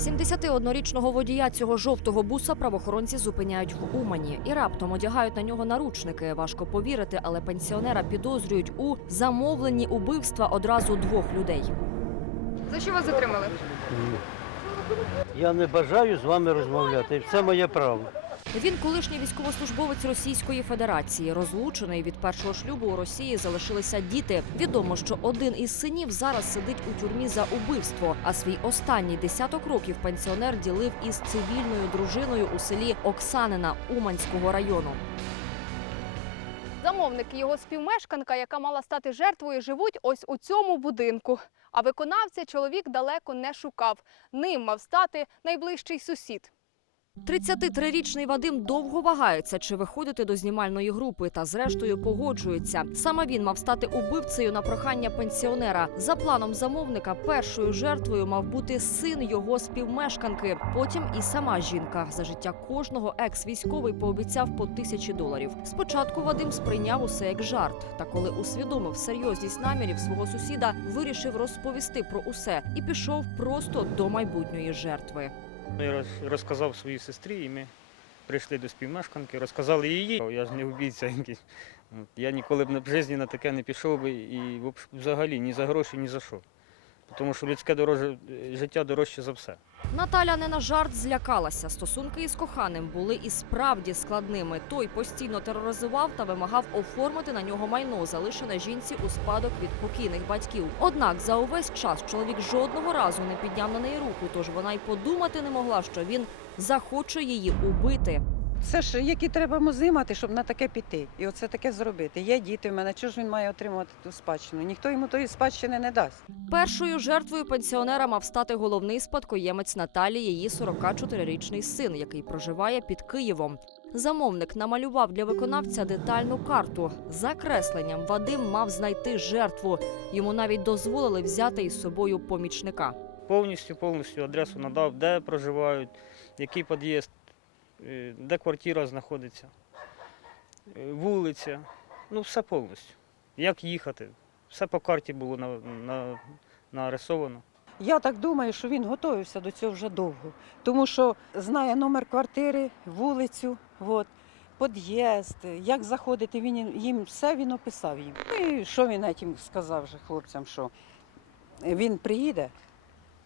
71-річного водія цього жовтого буса правоохоронці зупиняють в Умані і раптом одягають на нього наручники. Важко повірити, але пенсіонера підозрюють у замовленні убивства одразу двох людей. За що вас затримали? Я не бажаю з вами розмовляти. Це моє право. Він колишній військовослужбовець Російської Федерації, розлучений від першого шлюбу у Росії залишилися діти. Відомо, що один із синів зараз сидить у тюрмі за убивство. А свій останній десяток років пенсіонер ділив із цивільною дружиною у селі Оксанина Уманського району. Замовник його співмешканка, яка мала стати жертвою, живуть ось у цьому будинку. А виконавця чоловік далеко не шукав. Ним мав стати найближчий сусід. 33-річний Вадим довго вагається, чи виходити до знімальної групи, та зрештою погоджується. Саме він мав стати убивцею на прохання пенсіонера. За планом замовника, першою жертвою мав бути син його співмешканки. Потім і сама жінка. За життя кожного екс-військовий пообіцяв по тисячі доларів. Спочатку Вадим сприйняв усе як жарт. Та коли усвідомив серйозність намірів свого сусіда, вирішив розповісти про усе і пішов просто до майбутньої жертви. Я розказав своїй сестрі, і ми прийшли до співмешканки, розказали її. Я ж не вбійця якийсь. Я ніколи б в житті на таке не пішов би і взагалі ні за гроші, ні за що. Тому що людське дороже, життя дорожче за все. Наталя не на жарт злякалася. Стосунки із коханим були і справді складними. Той постійно тероризував та вимагав оформити на нього майно, залишене жінці у спадок від покійних батьків. Однак за увесь час чоловік жодного разу не підняв на неї руку, тож вона й подумати не могла, що він захоче її убити. Це ж які треба мози мати, щоб на таке піти. І оце таке зробити. Є діти в мене, чого ж він має отримувати ту спадщину? Ніхто йому тої спадщини не дасть. Першою жертвою пенсіонера мав стати головний спадкоємець Наталі, її 44-річний син, який проживає під Києвом. Замовник намалював для виконавця детальну карту. За кресленням Вадим мав знайти жертву. Йому навіть дозволили взяти із собою помічника. Повністю, повністю адресу надав, де проживають, який під'їзд, де квартира знаходиться, е, вулиця. Ну, все повністю. Як їхати. Все по карті було на, на, нарисовано. Я так думаю, що він готувався до цього вже довго, тому що знає номер квартири, вулицю, от, під'їзд, як заходити, він їм- все він описав їм. Ну і що він этим сказав же хлопцям, що він приїде,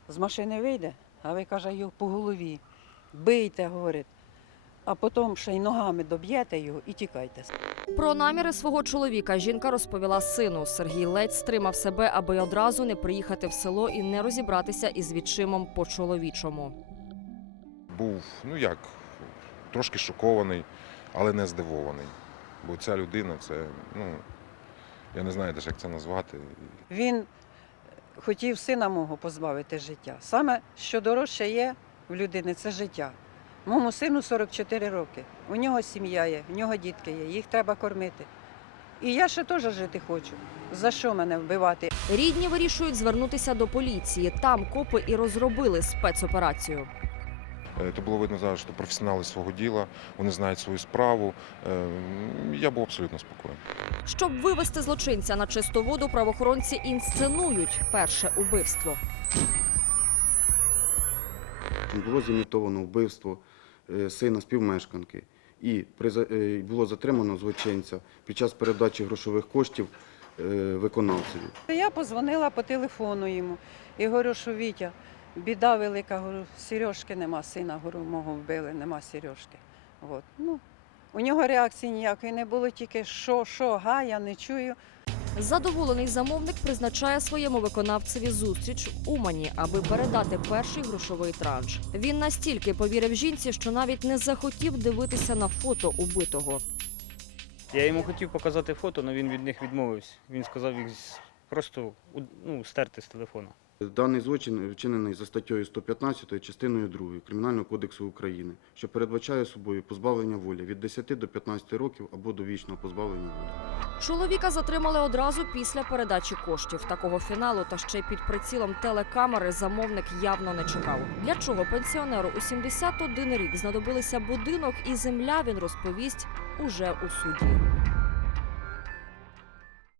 з машини вийде, а ви каже його по голові. Бийте, говорить, а потім ще й ногами доб'єте його і тікайте. Про наміри свого чоловіка жінка розповіла сину. Сергій ледь стримав себе, аби одразу не приїхати в село і не розібратися із відчимом по чоловічому. був, ну як, трошки шокований, але не здивований. Бо ця людина, це, ну, я не знаю як це назвати. Він хотів сина мого позбавити життя. Саме що дорожче є в людини, це життя. Моєму сину 44 роки. У нього сім'я є, у нього дітки є, їх треба кормити. І я ще теж жити хочу. За що мене вбивати? Рідні вирішують звернутися до поліції. Там копи і розробили спецоперацію. Е, То було видно зараз, що професіонали свого діла, вони знають свою справу. Е, Я був абсолютно спокійний. Щоб вивести злочинця на чисту воду, правоохоронці інсценують перше убивство. було зімітовано вбивство сина співмешканки. І е, було затримано злочинця під час передачі грошових коштів е, виконавцеві. Я позвонила по телефону йому і говорю, що Вітя, біда велика, говорю, Сережки нема, сина говорю, мого вбили, нема Сережки. От. Ну, у нього реакції ніякої не було, тільки що, що, га, я не чую. Задоволений замовник призначає своєму виконавцеві зустріч Умані, аби передати перший грошовий транш. Він настільки повірив жінці, що навіть не захотів дивитися на фото убитого. Я йому хотів показати фото, але він від них відмовився. Він сказав їх просто ну, стерти з телефону. Даний злочин вчинений за статтею 115 частиною 2 Кримінального кодексу України, що передбачає собою позбавлення волі від 10 до 15 років або довічного позбавлення волі. Чоловіка затримали одразу після передачі коштів. Такого фіналу та ще й під прицілом телекамери замовник явно не чекав. Для чого пенсіонеру у 71 рік знадобилися будинок і земля? Він розповість уже у суді.